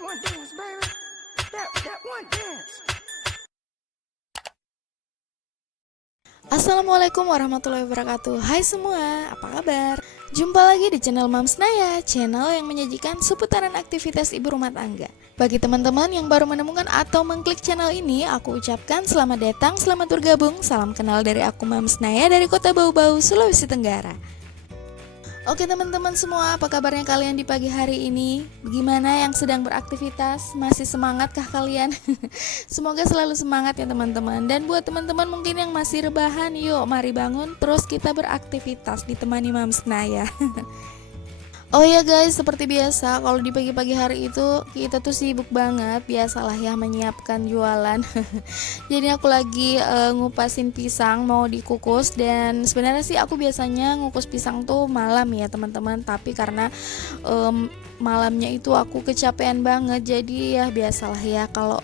one dance, baby. That one dance. Assalamualaikum warahmatullahi wabarakatuh. Hai semua, apa kabar? Jumpa lagi di channel Mams Naya, channel yang menyajikan seputaran aktivitas ibu rumah tangga. Bagi teman-teman yang baru menemukan atau mengklik channel ini, aku ucapkan selamat datang, selamat bergabung. Salam kenal dari aku Mams Naya dari Kota Bau-Bau, Sulawesi Tenggara. Oke teman-teman semua, apa kabarnya kalian di pagi hari ini? Bagaimana yang sedang beraktivitas? Masih semangatkah kalian? Semoga selalu semangat ya teman-teman. Dan buat teman-teman mungkin yang masih rebahan, yuk mari bangun terus kita beraktivitas ditemani Mams Naya. Oh ya guys, seperti biasa kalau di pagi-pagi hari itu kita tuh sibuk banget, biasalah ya menyiapkan jualan. Jadi aku lagi ngupasin pisang mau dikukus, dan sebenarnya sih aku biasanya ngukus pisang tuh malam ya teman-teman, tapi karena malamnya itu aku kecapean banget, jadi ya biasalah ya kalau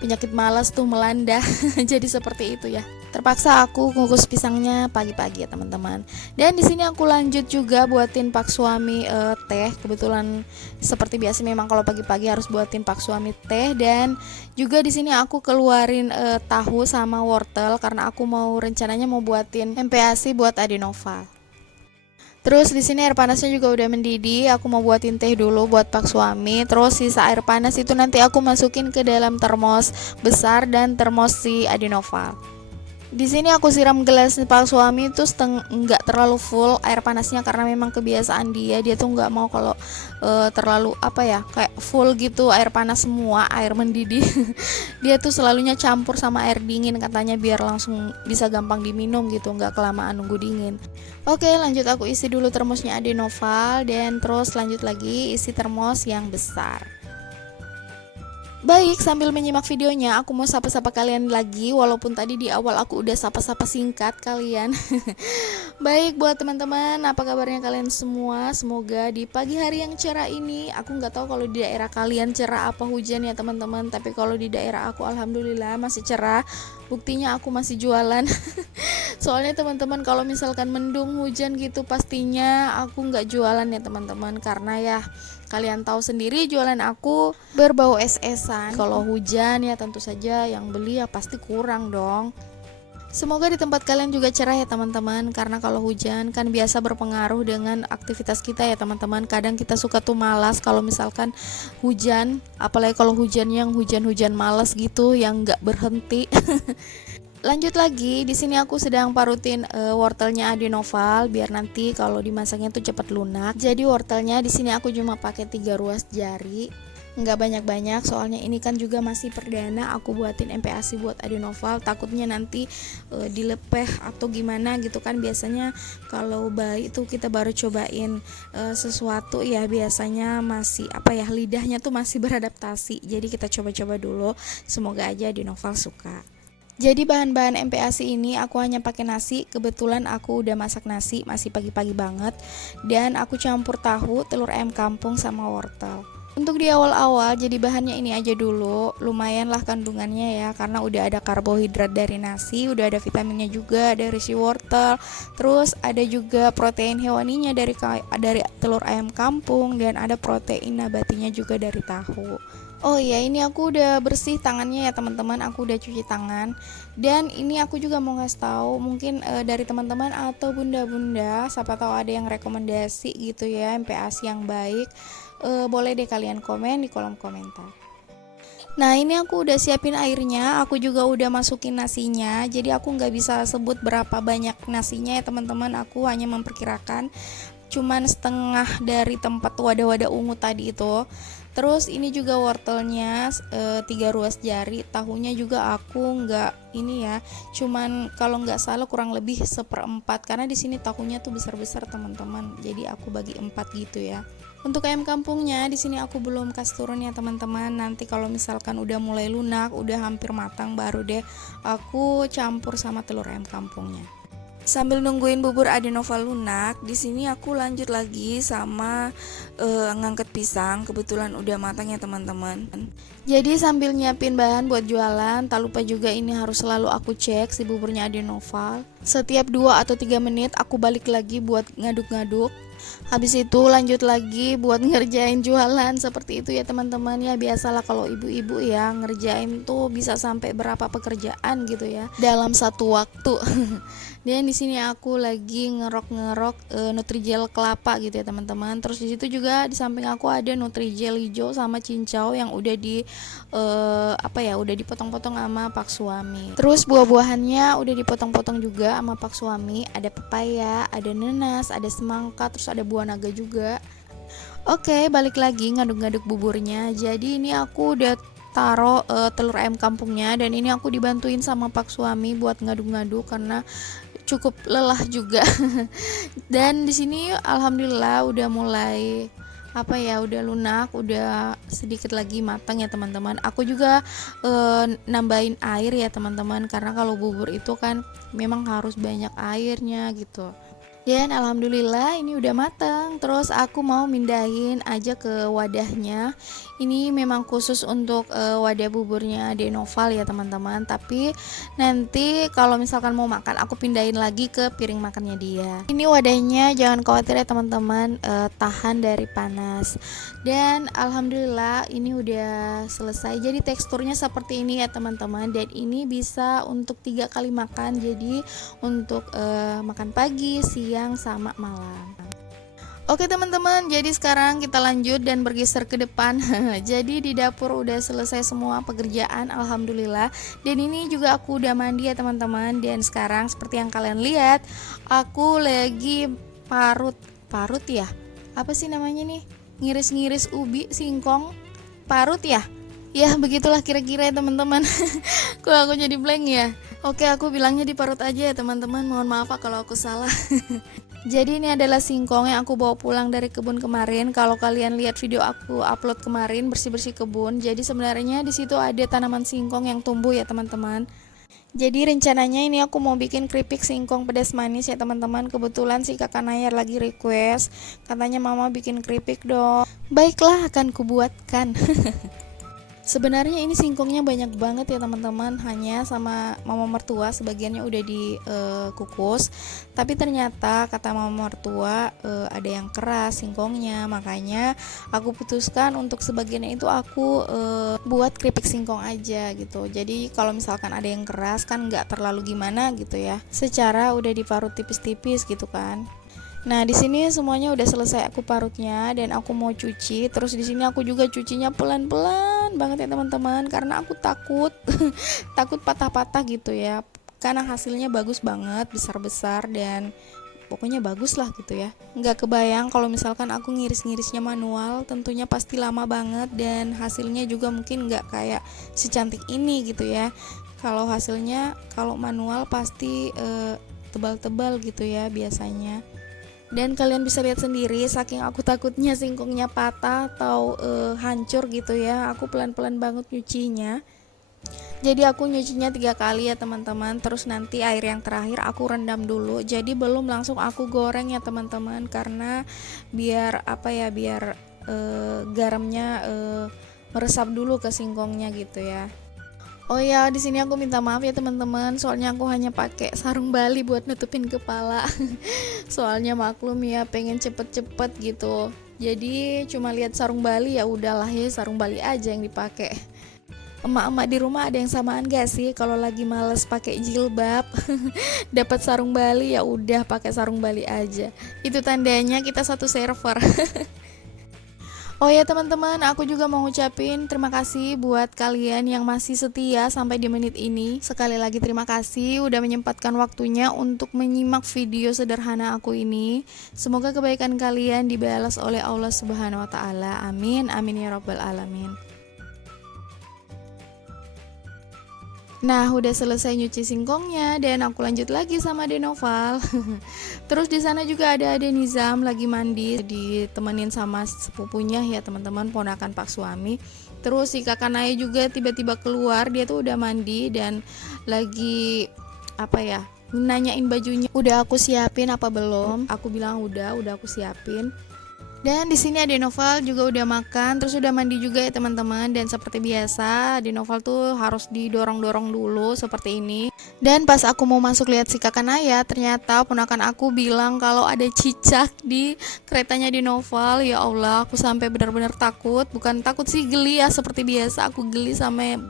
penyakit malas tuh melanda. Jadi seperti itu ya. Terpaksa aku ngukus pisangnya pagi-pagi ya teman-teman. Dan di sini aku lanjut juga buatin pak suami teh. Kebetulan seperti biasa memang kalau pagi-pagi harus buatin pak suami teh. Dan juga di sini aku keluarin tahu sama wortel karena aku rencananya mau buatin MPASI buat Adenoval. Terus di sini air panasnya juga udah mendidih. Aku mau buatin teh dulu buat pak suami. Terus sisa air panas itu nanti aku masukin ke dalam termos besar dan termos si Adenoval. Di sini aku siram gelas pak suami itu nggak terlalu full air panasnya karena memang kebiasaan dia tuh nggak mau kalau terlalu kayak full gitu air panas semua air mendidih. Dia tuh selalunya campur sama air dingin katanya biar langsung bisa gampang diminum gitu, nggak kelamaan nunggu dingin. Oke, lanjut aku isi dulu termosnya Adenoval dan terus lanjut lagi isi termos yang besar. Baik, sambil menyimak videonya, aku mau sapa-sapa kalian lagi, walaupun tadi di awal aku udah sapa-sapa singkat kalian. Baik, buat teman-teman, apa kabarnya kalian semua? Semoga di pagi hari yang cerah ini, aku nggak tahu kalau di daerah kalian cerah apa hujan ya teman-teman, tapi kalau di daerah aku alhamdulillah masih cerah. Buktinya aku masih jualan. Soalnya teman-teman kalau misalkan mendung hujan gitu pastinya aku nggak jualan ya teman-teman, karena ya kalian tahu sendiri jualan aku berbau es-esan. Kalau hujan ya tentu saja yang beli ya pasti kurang dong. Semoga di tempat kalian juga cerah ya teman-teman, karena kalau hujan kan biasa berpengaruh dengan aktivitas kita ya teman-teman. Kadang kita suka tuh malas kalau misalkan hujan, apalagi kalau hujannya yang hujan-hujan malas gitu yang nggak berhenti. Lanjut lagi, di sini aku sedang parutin wortelnya Adenoval biar nanti kalau dimasaknya tuh cepat lunak. Jadi wortelnya di sini aku cuma pakai 3 ruas jari, nggak banyak-banyak soalnya ini kan juga masih perdana aku buatin MPASI buat Adenoval. Takutnya nanti dilepeh atau gimana gitu kan, biasanya kalau bayi itu kita baru cobain sesuatu ya biasanya masih lidahnya tuh masih beradaptasi. Jadi kita coba-coba dulu, semoga aja Adenoval suka. Jadi bahan-bahan MPASI ini aku hanya pakai nasi. Kebetulan aku udah masak nasi, masih pagi-pagi banget. Dan aku campur tahu, telur ayam kampung sama wortel. Untuk di awal-awal jadi bahannya ini aja dulu. Lumayan lah kandungannya ya, karena udah ada karbohidrat dari nasi, udah ada vitaminnya juga dari si wortel. Terus ada juga protein hewaninya dari telur ayam kampung, dan ada protein nabatinya juga dari tahu. Oh iya, ini aku udah bersih tangannya ya teman-teman, aku udah cuci tangan. Dan ini aku juga mau ngasih tahu mungkin dari teman-teman atau bunda-bunda, siapa tahu ada yang rekomendasi gitu ya MPASI yang baik, boleh deh kalian komen di kolom komentar. Nah ini aku udah siapin airnya, aku juga udah masukin nasinya. Jadi aku nggak bisa sebut berapa banyak nasinya ya teman-teman, aku hanya memperkirakan cuman setengah dari tempat wadah-wadah ungu tadi itu. Terus ini juga wortelnya 3 ruas jari, tahunya juga aku nggak ini ya, cuman kalau nggak salah kurang lebih 1/4 karena di sini tahunya tuh besar-besar teman-teman, jadi aku bagi 4 gitu ya. Untuk ayam kampungnya di sini aku belum kasih turun ya teman-teman. Nanti kalau misalkan udah mulai lunak, udah hampir matang, baru deh aku campur sama telur ayam kampungnya. Sambil nungguin bubur Adenoval lunak, di sini aku lanjut lagi sama ngangkat pisang. Kebetulan udah matang ya teman-teman. Jadi sambil nyiapin bahan buat jualan, tak lupa juga ini harus selalu aku cek si buburnya Adenoval. Setiap 2 atau 3 menit aku balik lagi buat ngaduk-ngaduk. Habis itu lanjut lagi buat ngerjain jualan seperti itu ya teman-teman ya. Biasalah kalau ibu-ibu ya ngerjain tuh bisa sampai berapa pekerjaan gitu ya dalam satu waktu. Dan di sini aku lagi ngerok Nutrijel kelapa gitu ya teman-teman. Terus di situ juga di samping aku ada Nutrijel hijau sama cincau yang udah udah dipotong-potong sama pak suami. Terus buah-buahannya udah dipotong-potong juga sama pak suami. Ada pepaya, ada nanas, ada semangka, terus ada buah naga juga. Oke, balik lagi ngaduk-ngaduk buburnya. Jadi ini aku udah taruh telur ayam kampungnya, dan ini aku dibantuin sama pak suami buat ngaduk-ngaduk karena cukup lelah juga. Dan di sini alhamdulillah udah mulai udah lunak, udah sedikit lagi matang ya teman-teman. Aku juga nambahin air ya teman-teman, karena kalau bubur itu kan memang harus banyak airnya gitu. Dan alhamdulillah ini udah matang. Terus aku mau mindahin aja ke wadahnya. Ini memang khusus untuk wadah buburnya Denoval ya teman-teman. Tapi nanti kalau misalkan mau makan aku pindahin lagi ke piring makannya dia. Ini wadahnya jangan khawatir ya teman-teman, tahan dari panas. Dan alhamdulillah ini udah selesai. Jadi teksturnya seperti ini ya teman-teman. Dan ini bisa untuk 3 kali makan. Jadi untuk makan pagi, siang, sama malam. Oke teman-teman, jadi sekarang kita lanjut dan bergeser ke depan. Jadi di dapur udah selesai semua pekerjaan alhamdulillah. Dan ini juga aku udah mandi ya teman-teman. Dan sekarang seperti yang kalian lihat, aku lagi parut ya. Apa sih namanya nih? Ngiris-ngiris ubi, singkong, parut ya. Ya begitulah kira-kira ya teman-teman. Kok aku jadi blank ya. Oke, aku bilangnya diparut aja ya teman-teman. Mohon maaf kalau aku salah. Jadi ini adalah singkong yang aku bawa pulang dari kebun kemarin. Kalau kalian lihat video aku upload kemarin bersih-bersih kebun, jadi sebenarnya di situ ada tanaman singkong yang tumbuh ya teman-teman. Jadi rencananya ini aku mau bikin keripik singkong pedas manis ya teman-teman. Kebetulan si kakak Nayar lagi request, katanya mama bikin keripik dong. Baiklah, akan kubuatkan. Sebenarnya ini singkongnya banyak banget ya teman-teman, hanya sama mama mertua sebagiannya udah dikukus. Tapi ternyata kata mama mertua ada yang keras singkongnya, makanya aku putuskan untuk sebagiannya itu aku buat keripik singkong aja gitu. Jadi kalau misalkan ada yang keras kan nggak terlalu gimana gitu ya. Secara udah diparut tipis-tipis gitu kan. Nah, di sini semuanya udah selesai aku parutnya dan aku mau cuci. Terus di sini aku juga cucinya pelan-pelan banget ya teman-teman, karena aku takut takut patah-patah gitu ya. Karena hasilnya bagus banget, besar-besar dan pokoknya bagus lah gitu ya. Nggak kebayang kalau misalkan aku ngiris-ngirisnya manual, tentunya pasti lama banget dan hasilnya juga mungkin nggak kayak secantik ini gitu ya. Kalau hasilnya kalau manual pasti tebal-tebal gitu ya biasanya. Dan kalian bisa lihat sendiri, saking aku takutnya singkongnya patah atau hancur gitu ya, aku pelan-pelan banget nyucinya. Jadi aku nyucinya 3 kali ya teman-teman. Terus nanti air yang terakhir aku rendam dulu. Jadi belum langsung aku goreng ya teman-teman, karena biar garamnya meresap dulu ke singkongnya gitu ya. Oh ya, di sini aku minta maaf ya teman-teman, soalnya aku hanya pakai sarung bali buat nutupin kepala. Soalnya maklum ya, pengen cepet-cepet gitu. Jadi cuma lihat sarung bali ya udahlah ya, sarung bali aja yang dipakai. Emak-emak di rumah ada yang samaan gak sih kalau lagi males pakai jilbab? Dapat sarung bali ya udah pakai sarung bali aja. Itu tandanya kita satu server. Oh ya teman-teman, aku juga mau ngucapin terima kasih buat kalian yang masih setia sampai di menit ini. Sekali lagi terima kasih udah menyempatkan waktunya untuk menyimak video sederhana aku ini. Semoga kebaikan kalian dibalas oleh Allah Subhanahu wa taala. Amin, amin ya rabbal alamin. Nah, udah selesai nyuci singkongnya dan aku lanjut lagi sama Denoval. Terus di sana juga ada Ade Nizam lagi mandi, ditemenin sama sepupunya ya teman-teman, ponakan Pak Suami. Terus si kakak Naya juga tiba-tiba keluar, dia tuh udah mandi dan lagi nanyain bajunya udah aku siapin apa belum. Aku bilang udah aku siapin. Dan di sini Ade Noval juga udah makan, terus udah mandi juga ya teman-teman. Dan seperti biasa, Ade Noval tuh harus didorong-dorong dulu seperti ini. Dan pas aku mau masuk lihat si kakak Naya, ternyata ponakan aku bilang kalau ada cicak di keretanya Ade Noval. Ya Allah, aku sampai benar-benar takut. Bukan takut sih, geli ya, seperti biasa aku geli sama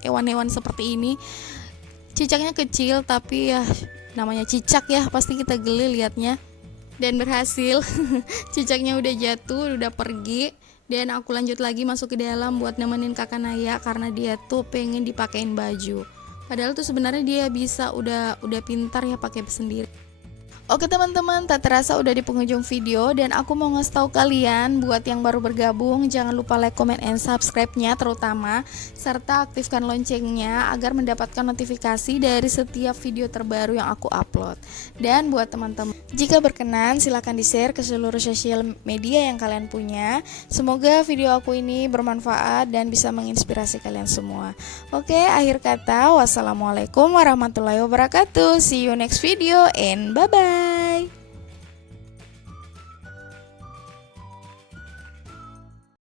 hewan-hewan seperti ini. Cicaknya kecil tapi ya namanya cicak ya, pasti kita geli liatnya. Dan berhasil, cicaknya udah jatuh, udah pergi. Dan aku lanjut lagi masuk ke dalam buat nemenin kakak Naya karena dia tuh pengen dipakein baju. Padahal tuh sebenarnya dia bisa udah pintar ya pakai sendiri. Oke teman-teman, tak terasa udah di penghujung video dan aku mau ngasih tahu kalian buat yang baru bergabung jangan lupa like, comment, and subscribe-nya terutama serta aktifkan loncengnya agar mendapatkan notifikasi dari setiap video terbaru yang aku upload. Dan buat teman-teman, jika berkenan silahkan di-share ke seluruh sosial media yang kalian punya. Semoga video aku ini bermanfaat dan bisa menginspirasi kalian semua. Oke, akhir kata, wassalamualaikum warahmatullahi wabarakatuh. See you next video and bye-bye.